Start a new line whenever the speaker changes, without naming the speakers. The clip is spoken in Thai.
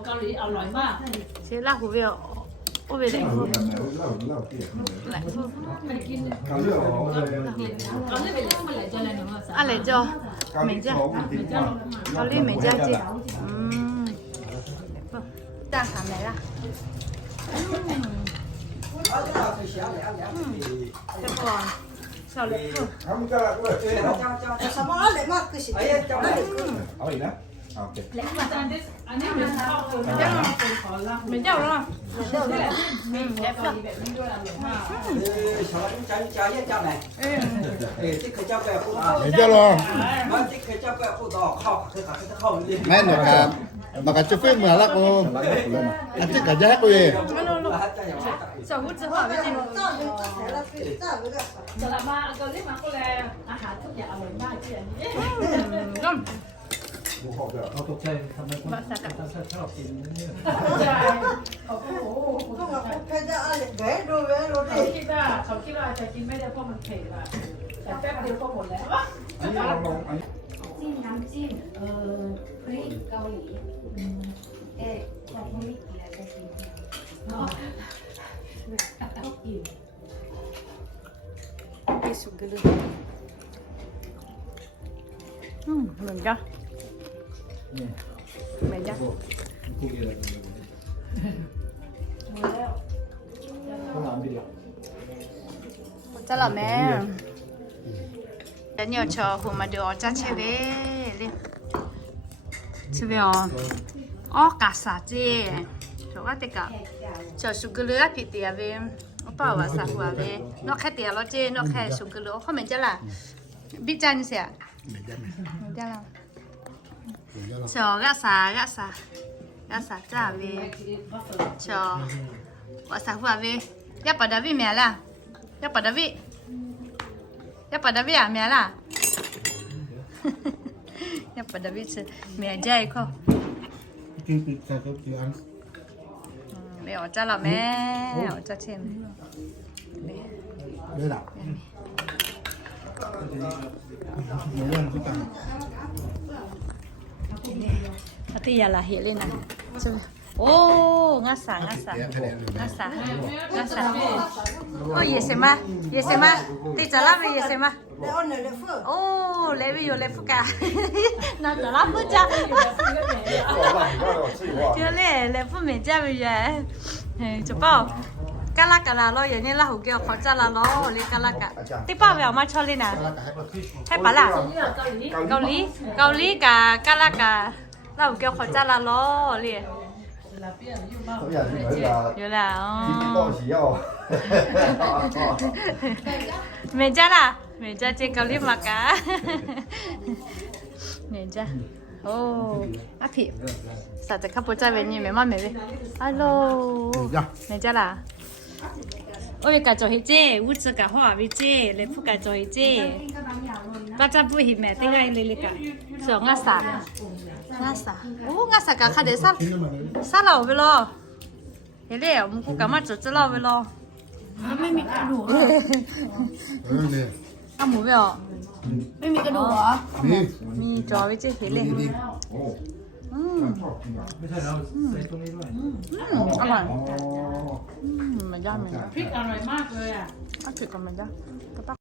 เกาหลีอร่อยมาก
其实辣胡椒我为了来
ไม่กินเกาหลีไปแล้วมันไหลจะอะไรหนูอ่ะ
อะไรจ้ะ美酱高丽美酱鸡大喊没了这个小绿兔
什么来嘛？可是
เอาอีกนะโอเค
อันนี้เหมือนข้าวตัวนี้เป็นขอละ
没掉了
没掉了。没那个，那个就分不了个，那这个家伙耶。
小胡子话没见过
สลับมาเกาหลีมาก็แลอาหารทุกอย่างอร่อยมากที่อันนี้
เอาตกใจทำไมคนชอบกินเนี่ย
ใช่เขาคิดว่าจะกินไม่ได้เพราะมันเผ็ดอ่ะแต่แป๊บเดียวก็หมดแล้ว
อันนี้เราลองอัน
จิ้มน้ำจิ้มพริกเกาหลีของพริกอะไรจะกินก็กิน
一数个了เหมือนกันเหมือนกัน
คุกกี้เลยข้าวหลามไปเดียว
จะหรอแม่เดี๋ยวเนี่ยชอหัวมาดูจ้าเชเวเลยเชเวอ๋อกาซาเจชอว่าแต่กะชอสุกเลือผิดเดียเวเปล่าว่าสักว่าเวนอกแค่เตียแล้วเจนอกแค่สุกเลือเขาเหมือนจะล่ะบิจันเสียเหมือนจะล่ะชอกาซจ้าเวชอว่าสักว่าเวยาปะดาวิเมียล่ะยาปะดาวิ啊，没啦，要把它吃，没这一口，没有这了没，有这钱没，
没了。没问题的。
他对呀啦，黑嘞呢，是不？哦，我啥，哦，也行吗？对，这那边也行吗？哦，那边有来福干，那这那不加，就嘞，来福没加不远，就包，嘎啦咯，人家那好叫烤炸啦咯，你嘎啦嘎，对包不要嘛炒哩呢，还巴啦，เกาหลี嘎啦嘎，那好叫烤炸啦咯，哩。有啦哦。没加啦，没加这个里嘛嘎。没加。哦，阿皮，啥子卡不在为你没嘛没为 ？Hello。没加啦。我为家做些这，屋子家花为这，来铺家做些这。ก็จะพูดเห็นแม่ที่ไงเลยเลยกันส่วนงาสโอ้งาสก็ขาดเดี๋ยวซาเราไปรอเฮ้ยเลยมึงกูกำมาจะเราไปรอ
ไม่มีกระดูก
เอาหมูไปรอ
ไม่มีกระดูกเหรอ
มีจอไว้เจ๊เฮ้ยเลย
ไม่ใช่เราใส่ตรงนี้ด้วย
อร่อยมันย่ามัน
พริกอร่อยมากเลยอ่ะ
เอาถือกันมันย่าก็ต้อง